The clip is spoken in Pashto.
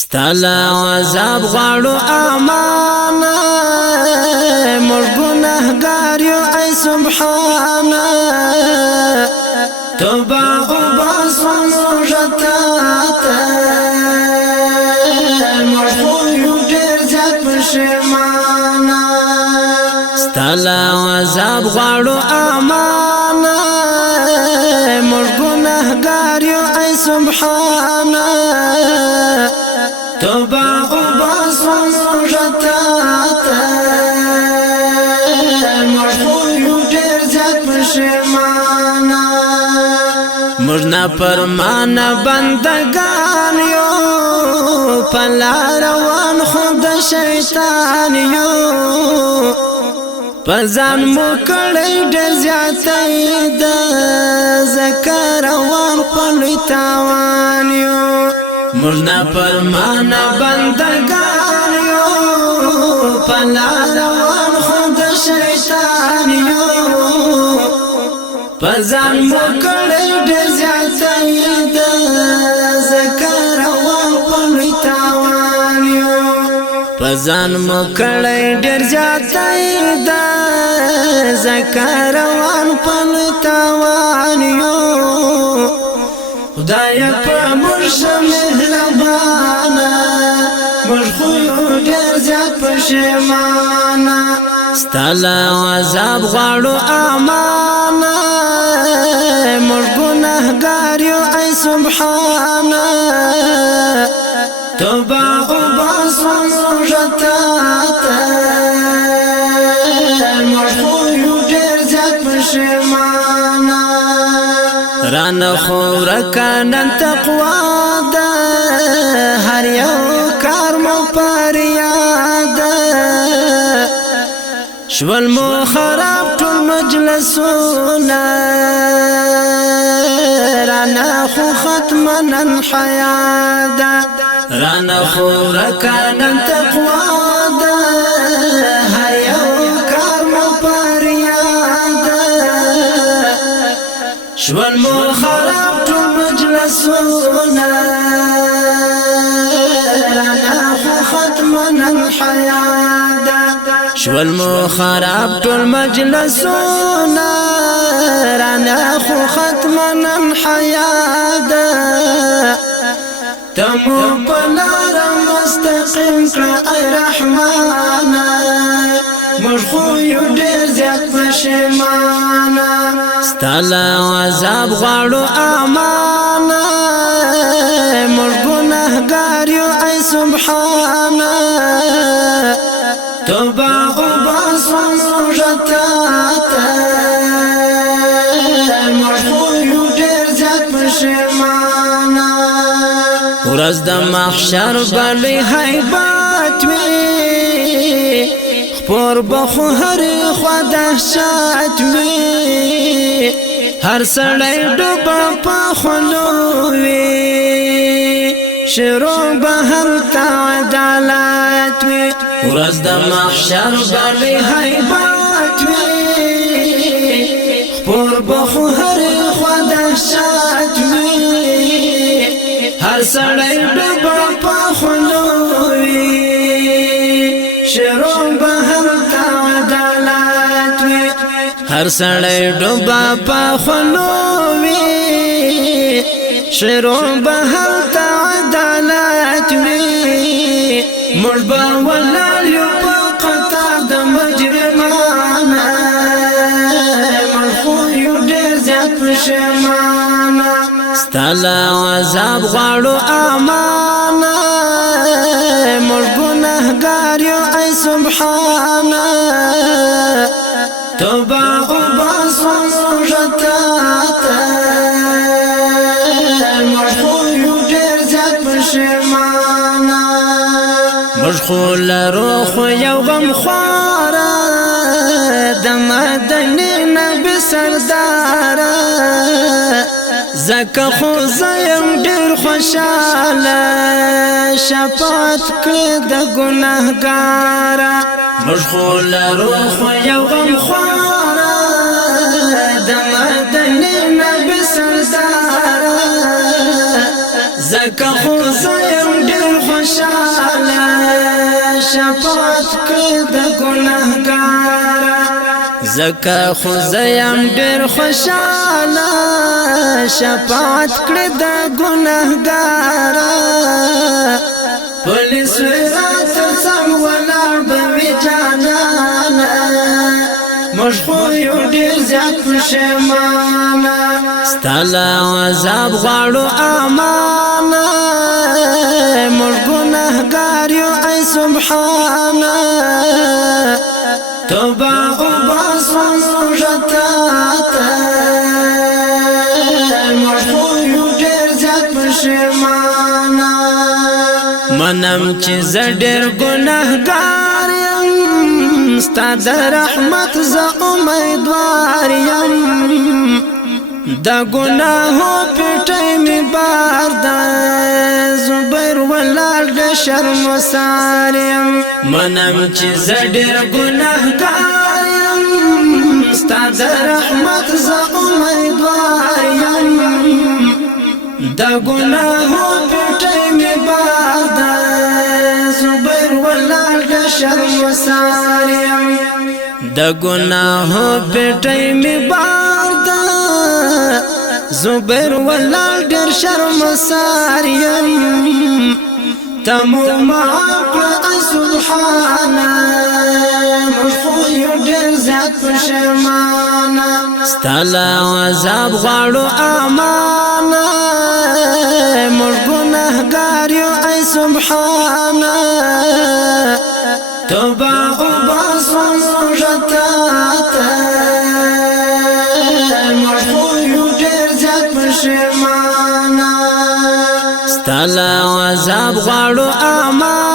ستالا عذاب غواړو امانه موږ ګناهګار یو ای سبحانه توبه وباسو موږ ته موږ یو ډېر زیات پښیمانه ستالا عذاب غواړو امانه موږ ګناهګار یو ای سبحانه توبه وباسو موږ ته موږ یو ډېر زیات پښیمانه موږ نافرمانه بندگان یو په لار روان خو د شیطان یو په ځان مو کړی ډېر زیاتی د ځکه روان په لوی تاوان یو موږ نافرمانه بندگان یو په لار روان خو د شیطان یو په ځان مو کړی ډېر زیاتی د ځکه روان په لوی تاوان یو په ځان مو کړی ډېر زیاتی د ځکه روان په لوی تاوان یو خدایا په موږ مهربانه موږ خو ډېر زیات پښیمانه ستالا عذاب غواړو امانه موږ ګناهګار یو ای سبحانه توبه وباسو موږ ته موږ خو ډېر زیات پښیمانه رانه خو رکنن تقوا ده هر یو کار مو پر یاد شول مو خراب ټول مجلسونه رانه خو ختمنن حیا ده رانه خو رکنن تقوا ده هر یو کار مو پر یاد شول مو خراب ټول مجلسونه رانه خو ختمنن حیا ده شول مو خراب ټول مجلسونه رانه خو ختمنن حیا ده تمو په لار مستقیم کړه ای رحمانه موږ خو یو ډېر زیات پښیمانه ستالا عذاب غواړو امانه موږ ګناهګار یو ای سبحانه توبه وباسو موږ ته موږ خو یو ډېر زیات پښیمانه ورځ د محشر بلې هیبت وي خپور بخو هر خوا دهشت وي هر سړی ډوبه په خولو وي شروع به هلته عدالت وي ورځ د محشر بلې هیبت وي خپور بخو هر خوا دهشت وي هر سړی ډوبه په خولو وي شروع به هلته عدالت وي هر سړی ډوبه په خولو وي شروع به هلته عدالت وي موږ به ولاړ یو په قطار د مجرمانه موږ خو یو ډېر زیات پښیمانه ستالا عذاب غواړو امانه موږ ګناهګار یو ای سبحانه توبه وباسو موږ ته موږ خو یو ډېر زیات پښیمانه موږ خو لرو خو یو غمخواره د مدینې نبي سرداره زکه خو زیم ډېر خوشاله شفاعت کړې د ګناهګاره موږ خو لرو خو یو غمخواره د مدینې نبي سرداره زکه خو زیم ډېر خوشاله شفاعت کړې د ګناهګار زکه خو زیم ډېر خوشاله شفاعت کړې د ګناهګار پولیس رات سم ولاړ به وي جانانه موږ خو یو ډېر زیات پښیمانه ستا له عذاب غواړو امانه موږ ګناهګار یو ای سبحانه توبه وباسو موږ ته موږ خو یو ډېر زیات پښیمانه منم چې زه ډېر ګناهګار یم ستا د رحمت زه امیدوار یم د ګناهو پټۍ مې بار ده زبیر ولاړ د شرمسار یم منم چې زه ډېر ګناهګار یم ستا د رحمت زه امیدوار یم د ګناهو پټۍ مې بار ده زبیر ولاړ د شرمسار یم د ګناهو پټۍ مې بار ده زبیر ولاړ ډېر شرمسار یم تمو معاف کړه سبحانه موږ خو یو ډېر زیات پښیمانه ستا له عذاب غواړو امانه موږ ګناهګار یو ای سبحانه توبه وباسو موږ ته موږ خو یو ډېر زیات پښیمانه ستا له عذاب غواړو امانه